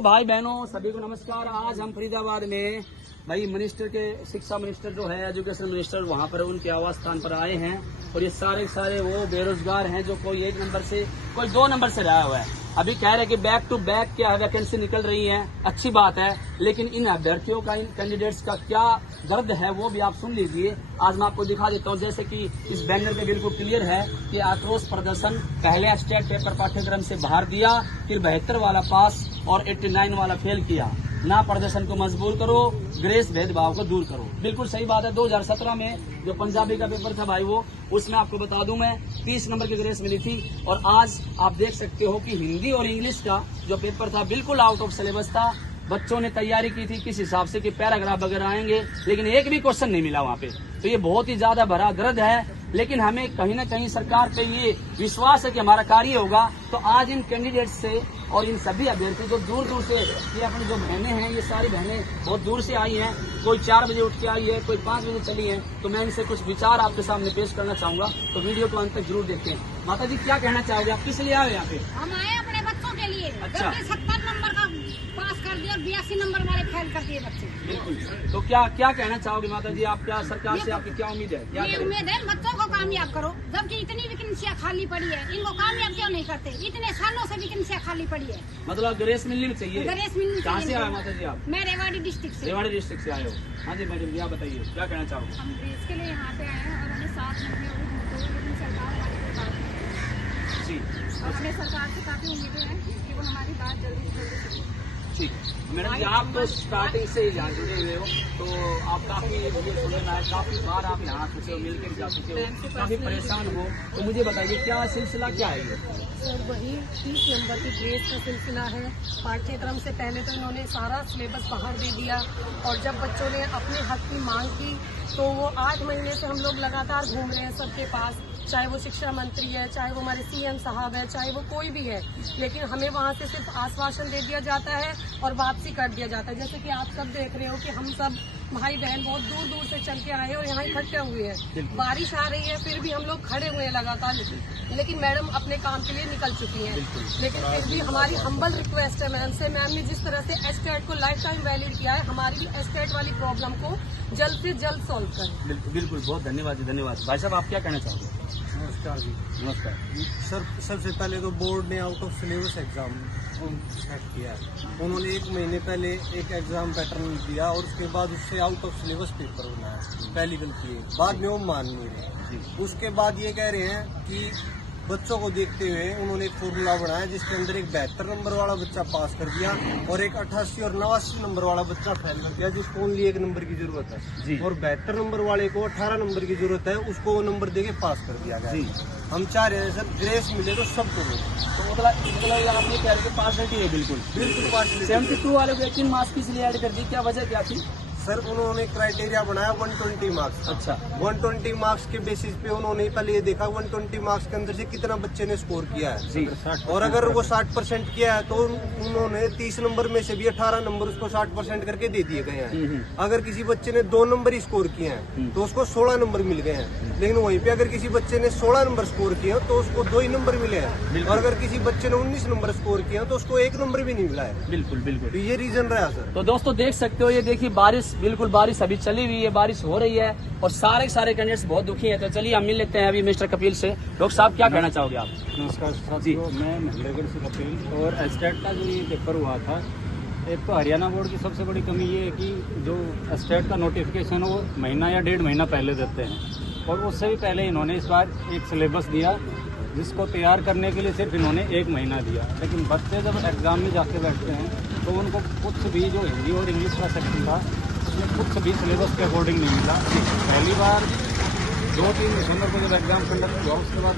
भाई बहनों सभी को नमस्कार। आज हम फरीदाबाद में भाई मिनिस्टर के शिक्षा मिनिस्टर जो है एजुकेशन मिनिस्टर वहाँ पर उनके आवास स्थान पर आए हैं और ये सारे वो बेरोजगार हैं जो कोई 1 नंबर से कोई 2 नंबर से रहा हुआ है। अभी कह रहे हैं कि बैक टू बैक क्या वैकेंसी निकल रही है, अच्छी बात है, लेकिन इन अभ्यर्थियों का इन कैंडिडेट्स का क्या दर्द है वो भी आप सुन लीजिए। आज मैं आपको दिखा देता हूँ, जैसे कि इस बैनर पे बिल्कुल क्लियर है कि आक्रोश प्रदर्शन पहले स्टेट पेपर पाठ्यक्रम से बाहर दिया, फिर 72 वाला पास और 89 वाला फेल किया। ना प्रदर्शन को मजबूर करो, ग्रेस भेदभाव को दूर करो। बिल्कुल सही बात है। 2017 में जो पंजाबी का पेपर था भाई वो उसमें आपको बता दूं मैं 30 नंबर की ग्रेस मिली थी और आज आप देख सकते हो कि हिंदी और इंग्लिश का जो पेपर था बिल्कुल आउट ऑफ सिलेबस था। बच्चों ने तैयारी की थी किस हिसाब से कि पैराग्राफ वगैरह आएंगे, लेकिन एक भी क्वेश्चन नहीं मिला वहाँ पे। तो ये बहुत ही ज्यादा भरा दर्द है, लेकिन हमें कहीं ना कहीं सरकार पे ये विश्वास है कि हमारा कार्य होगा। तो आज इन कैंडिडेट से और इन सभी अभ्यर्थी जो दूर दूर से, ये अपनी जो बहनें हैं, ये सारी बहनें बहुत दूर से आई हैं, कोई 4 बजे उठ के आई है, कोई 5 बजे चली है। तो मैं इनसे कुछ विचार आपके सामने पेश करना चाहूंगा, तो वीडियो को अंत तक जरूर देखें। माता जी क्या कहना चाहोगे, आप किस लिए आए यहाँ पे? हम आए अपने बच्चों के लिए। अच्छा। 70 नंबर का पास कर दिया और 82 नंबर वाले फेल कर दिए बच्चे। बिल्कुल। तो क्या कहना चाहोगे माता जी, आप क्या सरकार से आपकी क्या उम्मीद है? ये उम्मीद है बच्चों को कामयाब करो, जबकि इतनी वैकेंसियां खाली पड़ी है, इनको कामयाब क्यों नहीं करते? इतने सालों से वैकेंसियां खाली पड़ी है। मतलब ग्रेस मिलनी चाहिए। ग्रेस मिलनी चाहिए। कहाँ से आए माता जी आप? मैं रेवाड़ी डिस्ट्रिक्ट से। रेवाड़ी डिस्ट्रिक्ट से आए हो? हाँ जी मैडम जी, आप बताइए क्या कहना चाहोगे? हम ग्रेस के लिए यहाँ पे आए हैं और हमें 7 महीने हो गए, लेकिन सरकार हमारी कोई बात नहीं। जी। और हमें सरकार से काफी उम्मीदें हैं कि वो हमारी बात जल्दी से जल्दी सुने। ठीक मैडम जी, आप तो स्टार्टिंग से ही यहाँ जुड़े हुए हो, तो आप काफी मुझे सुनना है, काफी बार आप यहाँ चुके हो, मिलकर जा चुके हो, काफी परेशान हो, तो मुझे बताइए क्या सिलसिला क्या है ये? सर वही 30 नंबर की ग्रेस का सिलसिला है। पाठ्यक्रम से पहले तो इन्होंने सारा सिलेबस बाहर दे दिया और जब बच्चों ने अपने हक की मांग की तो वो 8 महीने से हम लोग लगातार घूम रहे हैं सबके पास, चाहे वो शिक्षा मंत्री है, चाहे वो हमारे सीएम साहब है, चाहे वो कोई भी है, लेकिन हमें वहाँ से सिर्फ आश्वासन दे दिया जाता है और वापसी कर दिया जाता है। जैसे कि आप सब देख रहे हो कि हम सब भाई बहन बहुत दूर दूर से चल के आए और यहाँ इकट्ठे हुए हैं। बारिश आ रही है फिर भी हम लोग खड़े हुए हैं लगातार, लेकिन मैडम अपने काम के लिए निकल चुकी हैं। लेकिन फिर भी हमारी हम्बल रिक्वेस्ट है मैम से, मैम ने जिस तरह से एस्टेट को लाइफ टाइम वैलिड किया है, हमारी भी एस्टेट वाली प्रॉब्लम को जल्द से जल्द सॉल्व करें। बिल्कुल बिल्कुल, बहुत धन्यवाद धन्यवाद। भाई साहब आप क्या कहना चाहोगे? नमस्कार जी। नमस्कार सर सबसे पहले तो बोर्ड ने out of syllabus exam set किया है। उन्होंने 1 महीने पहले एक एग्जाम पैटर्न दिया और उसके बाद उससे आउट ऑफ सिलेबस पेपर बनाया, पहली गलती है। बाद में वो मान नहीं रहे। उसके बाद ये कह रहे हैं कि बच्चों को देखते हुए उन्होंने एक फॉर्मूला बनाया जिसके अंदर एक 72 नंबर वाला बच्चा पास कर दिया और एक 88 और 89 नंबर वाला बच्चा फेल कर दिया, जिसको ओनली 1 नंबर की जरूरत है। और 72 नंबर वाले को 18 नंबर की जरूरत है, उसको वो नंबर देके पास कर दिया गया। हम चाह रहे हैं सर ग्रेस मिले तो सबको मिले। तो मतलब आप ये कह रहे हैं पार्शलिटी है? बिल्कुल बिल्कुल पार्शलिटी। 72 वाले को 18 मार्क्स किस लिए ऐड कर दी, क्या वजह क्या थी? सर उन्होंने क्राइटेरिया बनाया 120 मार्क्स। अच्छा। 120 मार्क्स के बेसिस पे उन्होंने पहले ये देखा 120 मार्क्स के अंदर से कितना बच्चे ने स्कोर किया है जी। और अगर वो 60% किया है तो उन्होंने 30 नंबर में से भी 18 नंबर उसको 60% करके दे दिए गए हैं। अगर किसी बच्चे ने 2 नंबर ही स्कोर किए हैं तो उसको 16 नंबर मिल गए हैं, लेकिन वहीं पे अगर किसी बच्चे ने 16 नंबर स्कोर किए हैं तो उसको 2 ही नंबर मिले हैं, और अगर किसी बच्चे ने 19 नंबर स्कोर किए हैं तो उसको 1 नंबर भी नहीं मिला है। बिल्कुल बिल्कुल, तो ये रीजन रहा सर। तो दोस्तों देख सकते हो, ये देखिए बारिश, बिल्कुल बारिश अभी चली हुई है, बारिश हो रही है और सारे कैंडिडेट्स बहुत दुखी हैं। तो चलिए हम मिल लेते हैं अभी मिस्टर कपिल से। डॉक्टर साहब क्या कहना चाहोगे आप? नमस्कार साथियों, मैं महेंद्रगढ़ से कपिल। और एस्टेट का जो ये पेपर हुआ था, एक तो हरियाणा बोर्ड की सबसे बड़ी कमी ये है कि जो एस्टेट का नोटिफिकेशन वो महीना या 1.5 महीना पहले देते हैं, और उससे भी पहले इन्होंने इस बार एक सिलेबस दिया जिसको तैयार करने के लिए सिर्फ इन्होंने 1 महीना दिया। लेकिन बच्चे जब एग्ज़ाम में जाके बैठते हैं तो उनको कुछ भी जो हिंदी और इंग्लिश का सेक्शन था उसमें कुछ भी सिलेबस के अकॉर्डिंग नहीं मिला। पहली बार 2-3 दिसंबर को जब एग्ज़ाम कंडक्ट हुआ, उसके बाद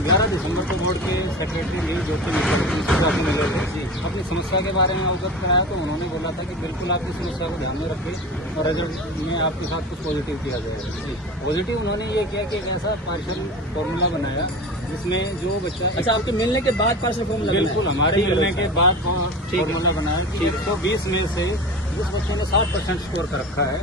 11 दिसंबर को बोर्ड के सेक्रेटरी ने मिले थे, अपनी समस्या के बारे में अवगत कराया। तो उन्होंने बोला था कि बिल्कुल आपकी समस्या को ध्यान में रखें और रिजल्ट में आपके साथ कुछ पॉजिटिव किया जाएगा। पॉजिटिव उन्होंने ये किया कि एक ऐसा पार्शियल फॉर्मूला बनाया जिसमें जो बच्चा, अच्छा आपके मिलने के बाद पार्शल फॉर्मूला? बिल्कुल, हमारे मिलने के बाद फॉर्मूला बनाया कि 120 में से जिस बच्चे ने 60% स्कोर कर रखा है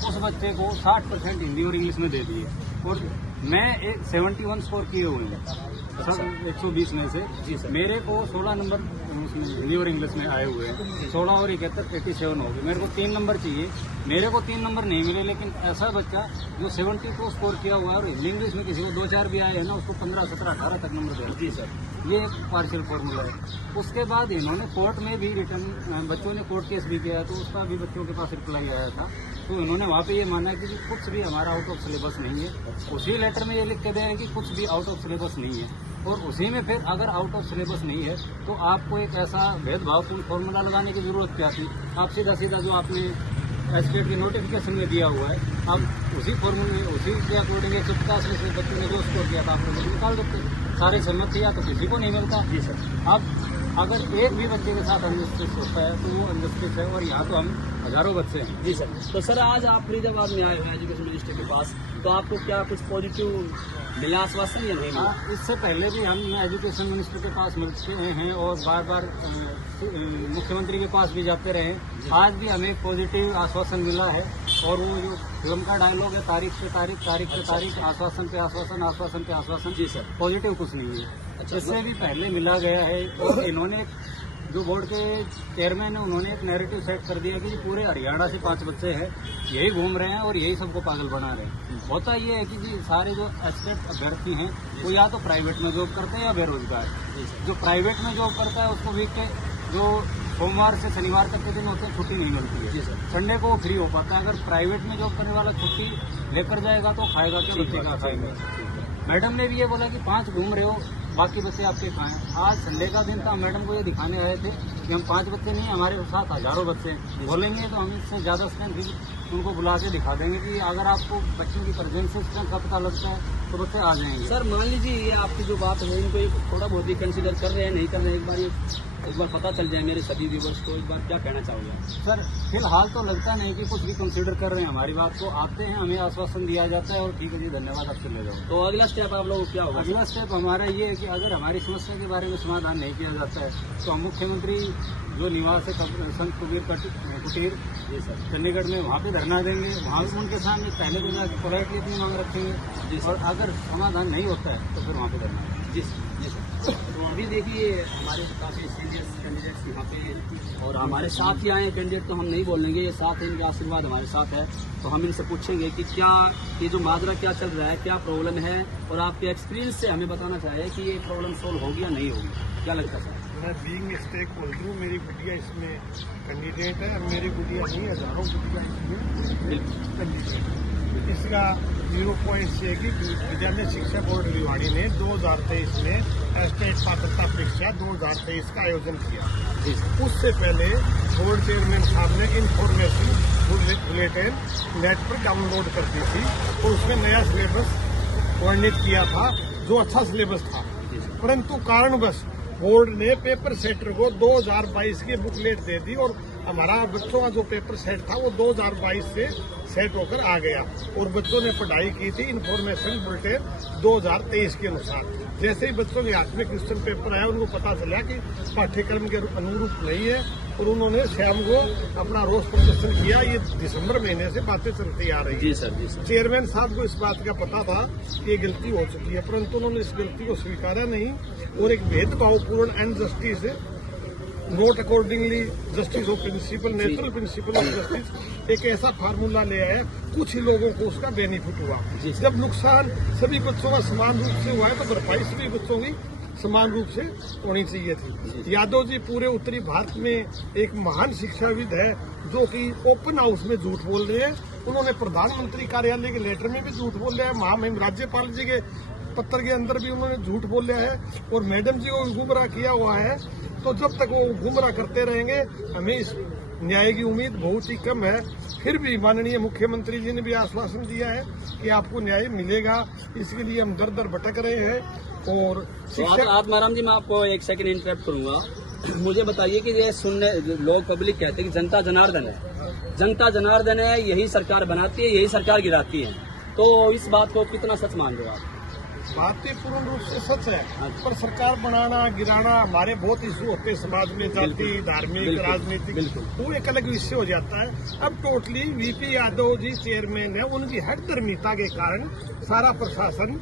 उस बच्चे को 60% हिंदी और इंग्लिश में दे दिए, और मैं एक 71 स्कोर किए हुए हैं। सर 120 में से जी सर। मेरे को 16 नंबर उसमें हिंदी और इंग्लिश में आए हुए हैं, 16 और 71 87 हो गए। मेरे को 3 नंबर चाहिए, मेरे को 3 नंबर नहीं मिले, लेकिन ऐसा बच्चा जो 72 स्कोर किया हुआ है और हिंदी इंग्लिश में किसी को 2-4 भी आए हैं ना, उसको 15, 17, 18 तक नंबर दिया। जी सर। ये एक पार्शियल फॉर्मूला है। उसके बाद इन्होंने कोर्ट में भी रिटर्न, बच्चों ने कोर्ट केस भी किया, तो उसका भी बच्चों के पास रिप्लाई आया था। तो इन्होंने वहाँ पे ये माना कि कुछ भी हमारा आउट ऑफ सिलेबस नहीं है। उसी लेटर में ये लिख के दे रहे हैं कि कुछ भी आउट ऑफ सिलेबस नहीं है, और उसी में फिर अगर आउट ऑफ सिलेबस नहीं है तो आपको एक ऐसा भेदभावपूर्ण फॉर्मूला लगाने की जरूरत क्या थी। आप सीधा सीधा जो आपने एसकेट के नोटिफिकेशन में दिया हुआ है, आप उसी फॉर्मूले उसी के अकॉर्डिंग 150 में से बच्चों ने जो स्कोर किया था आपको निकाल देते। सारे सहमत किया तो किसी को नहीं मिलता। जी सर। अब अगर एक भी बच्चे के साथ अनजस्टिस होता है तो वो अनजस्टिस है, और यहाँ तो हम हजारों बच्चे हैं। जी सर। तो सर आज आप फरीदाबाद में आए हैं एजुकेशन मिनिस्टर के पास, तो आपको क्या कुछ पॉजिटिव मिला आश्वासन या नहीं मिला? इससे पहले भी हम एजुकेशन मिनिस्टर के पास मिल चुके हैं और बार बार मुख्यमंत्री के पास भी जाते रहे। आज भी हमें पॉजिटिव आश्वासन मिला है, और वो जो फिल्म का डायलॉग है, तारीख से तारीख, तारीख से तारीख, आश्वासन पे आश्वासन, आश्वासन पे आश्वासन। जी सर। पॉजिटिव कुछ नहीं है। अच्छा, इससे भी पहले मिला गया है, और इन्होंने जो बोर्ड के चेयरमैन है उन्होंने एक नैरेटिव सेट कर दिया कि पूरे हरियाणा से 5 बच्चे हैं, यही घूम रहे हैं और यही सबको पागल बना रहे हैं। होता ये है कि जी सारे जो एस्टेट अभ्यर्थी हैं वो या तो प्राइवेट में जॉब करते हैं या बेरोजगार। जो प्राइवेट में जॉब करता है उसको वीक के जो सोमवार से शनिवार तक के दिन होते हैं छुट्टी नहीं मिलती है। जी सर। संडे को वो फ्री हो पाता है। अगर प्राइवेट में जॉब करने वाला छुट्टी लेकर जाएगा तो खाएगा क्या, बच्चे का खाएगा। मैडम ने भी ये बोला कि 5 घूम रहे हो, बाकी बच्चे आपके खाएं। आज संडे का दिन था, मैडम को ये दिखाने आए थे कि हम 5 बच्चे नहीं, हमारे साथ हजारों बच्चे हैं। बोलेंगे तो हम इससे ज़्यादा स्ट्रेंथ उनको बुला के दिखा देंगे कि अगर आपको बच्चों की प्रेजेंसी स्ट्रेंथ का पता लगता है तो बच्चे आ जाएंगे। सर मान लीजिए ये आपकी जो बात है इनको एक थोड़ा बहुत ही कंसीडर कर रहे हैं, नहीं कर रहे हैं, एक बार पता चल जाए मेरे सभी व्यूवर्स को, एक बार क्या कहना चाहोगे? सर फिलहाल तो लगता नहीं कि कुछ भी कंसीडर कर रहे हैं हमारी बात को। आते हैं, हमें आश्वासन दिया जाता है और ठीक है जी धन्यवाद, आप चले जाओ। तो अगला स्टेप आप लोगों को क्या होगा? अगला स्टेप हमारा ये है कि अगर हमारी समस्या के बारे में समाधान नहीं किया जाता है तो हम मुख्यमंत्री जो निवास है संत कबीर कुटीर चंडीगढ़ में, वहाँ पे धरना देंगे। वहाँ भी उनके सामने पहले तो जाकर पोलाइटली अपनी मांग रखेंगे, और अगर समाधान नहीं होता है तो फिर वहाँ पे धरना देंगे। जी सर। तो अभी देखिए हमारे काफ़ी सीरियस कैंडिडेट्स यहाँ पे और हमारे साथ ही आए कैंडिडेट, तो हम नहीं बोलेंगे, ये साथ है, इनका आशीर्वाद हमारे साथ है। तो हम इनसे पूछेंगे कि क्या ये जो माजरा क्या चल रहा है, क्या प्रॉब्लम है, और आपके एक्सपीरियंस से हमें बताना चाहिए कि ये प्रॉब्लम सोल्व होगी या नहीं होगी। क्या लगता है सर? मैं बीइंग स्टेक होल्डर हूँ, मेरी गुड़िया इसमें कैंडिडेट है। अब मेरी गुड़िया नहीं, हजारों गुड़िया इसमें कैंडिडेट। इसका 0 पॉइंट से कि विद्यालय शिक्षा बोर्ड भिवाड़ी ने 2023 में स्टेट पात्रता परीक्षा 2023 का आयोजन किया। उससे पहले बोर्ड चेयरमैन साहब ने इंफॉर्मेशन बुलेटिन नेट पर डाउनलोड कर दी थी, और उसमें नया सिलेबस वर्णित किया था जो अच्छा सिलेबस था। परंतु कारणवश बोर्ड ने पेपर सेटर को 2022 की बुकलेट दे दी, और हमारा बच्चों का जो पेपर सेट था वो 2022 से सेट होकर आ गया, और बच्चों ने पढ़ाई की थी इन्फॉर्मेशन बुलेटिन 2023 के अनुसार। जैसे ही बच्चों के हाथ में क्वेश्चन पेपर आया, उनको पता चला कि पाठ्यक्रम के अनुरूप नहीं है, और उन्होंने शाम को अपना रोष प्रदर्शन किया। ये दिसंबर महीने से बातें चलती आ रही है। जी सर। जी सर। चेयरमैन साहब को इस बात का पता था कि ये गलती हो चुकी है, परंतु उन्होंने इस गलती को स्वीकारा नहीं, और एक भेदभावपूर्ण and justice note accordingly justice of principle, natural principle of justice, एक ऐसा फार्मूला ले आया, कुछ ही लोगों को उसका बेनिफिट हुआ। जब नुकसान सभी बच्चों का समान रूप से हुआ है तो भरपाई सभी बच्चों की समान रूप से होनी चाहिए थी। यादव जी पूरे उत्तरी भारत में एक महान शिक्षाविद है, जो कि ओपन हाउस में झूठ बोल रहे हैं। उन्होंने प्रधानमंत्री कार्यालय के लेटर में भी झूठ बोल रहे हैं, महामहिम राज्यपाल जी के पत्र के अंदर भी उन्होंने झूठ बोल रहा है, और मैडम जी को गुमराह किया हुआ है। तो जब तक वो गुमराह करते रहेंगे, हमें इस न्याय की उम्मीद बहुत ही कम है। फिर भी माननीय मुख्यमंत्री जी ने भी आश्वासन दिया है कि आपको न्याय मिलेगा। इसके लिए हम दर दर भटक रहे हैं। और तो आत्माराम जी, मैं आपको एक सेकंड इंटरप्ट करूंगा। मुझे बताइए कि ये सुनने लोग पब्लिक कहते हैं कि जनता जनार्दन है, जनता जनार्दन है, यही सरकार बनाती है, यही सरकार गिराती है, तो इस बात को कितना सच मान रहे हो आप? बातें पूर्ण रूप से सच है, पर सरकार बनाना गिराना हमारे बहुत इशू होते हैं समाज में, जाति, धार्मिक, राजनीतिक, वो एक अलग विषय हो जाता है। अब totally VP Yadav ji chairman है, उनकी हठधर्मिता के कारण सारा प्रशासन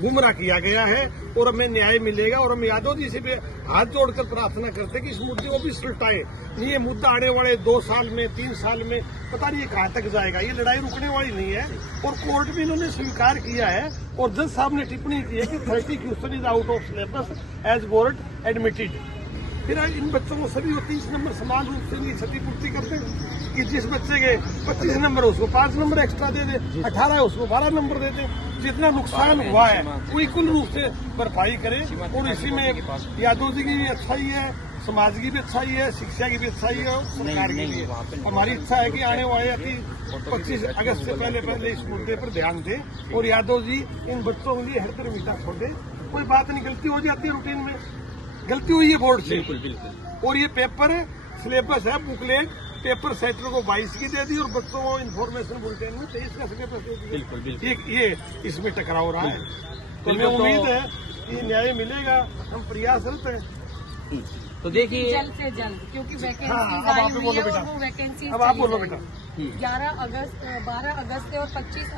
गुमराह किया गया है और हमें न्याय मिलेगा। और हम यादव जी से भी हाथ जोड़कर प्रार्थना करते हैं कि इस मुद्दे को भी सुलटाए। ये मुद्दा आने वाले 2 साल में 3 साल में पता नहीं कहाँ तक जाएगा। ये लड़ाई रुकने वाली नहीं है और कोर्ट में इन्होंने स्वीकार किया है और जज साहब ने टिप्पणी की है कि 30 question is out of syllabus as board admitted. फिर इन बच्चों को सभी 30 नंबर समान रूप से इनकी क्षतिपूर्ति करते हैं कि जिस बच्चे के 25 नंबर उसको 5 नंबर एक्स्ट्रा दे दे, 18 है उसको 12 नंबर दे दे। जितना नुकसान हुआ है वो कुल रूप से भरपाई करे। और इसी में यादव जी की भी अच्छाई है, समाज की भी अच्छाई है, शिक्षा की भी अच्छाई है और सरकार की भी। हमारी इच्छा है कि आने वाले 25 अगस्त से पहले इस मुद्दे पर ध्यान दें और यादव जी इन बच्चों के लिए हर मीठा छोड़े। कोई बात नहीं, गलती हो जाती है रूटीन में, गलती हुई है बोर्ड से। बिल्कुल। और ये पेपर सिलेबस है, बुकलेट पेपर सेटर को 22 की दे दी और बच्चों को इन्फॉर्मेशन बुलेटिन में 23 का सिलेबस दे दी। बिल्कुल। ये इसमें टकराव रहा है। तो हमें उम्मीद है कि न्याय मिलेगा, हम प्रयासरत हैं। तो देखिए जल्द से जल्द, क्योंकि वैकेंसी अब आई आप हुई बोलो है बेटा। और वो वैकेंसी अब आप बोलो बेटा। 12 अगस्त और 21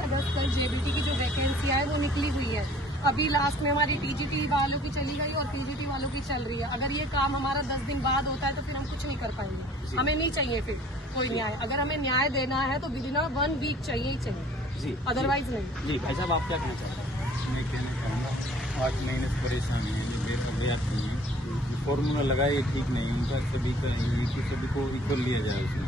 अगस्त कल जेबीटी की जो वैकेंसी है वो निकली हुई है। अभी लास्ट में हमारी टीजीटी वालों की चली गई और पीजीटी वालों की चल रही है। अगर ये काम हमारा 10 दिन बाद होता है तो फिर हम कुछ नहीं कर पाएंगे। हमें नहीं चाहिए फिर कोई न्याय। अगर हमें न्याय देना है तो विदिन 1 वीक चाहिए ही चाहिए जी, अदरवाइज नहीं। जी भाई साहब, आप क्या कहना चाह रहे हैं? मैं कहना चाहूँगा 8 महीने से परेशानी है, जो अभ्यर्थी हैं फॉर्मूला लगाए ठीक नहीं, उनका सभी को इक्वल लिया जाए उसमें।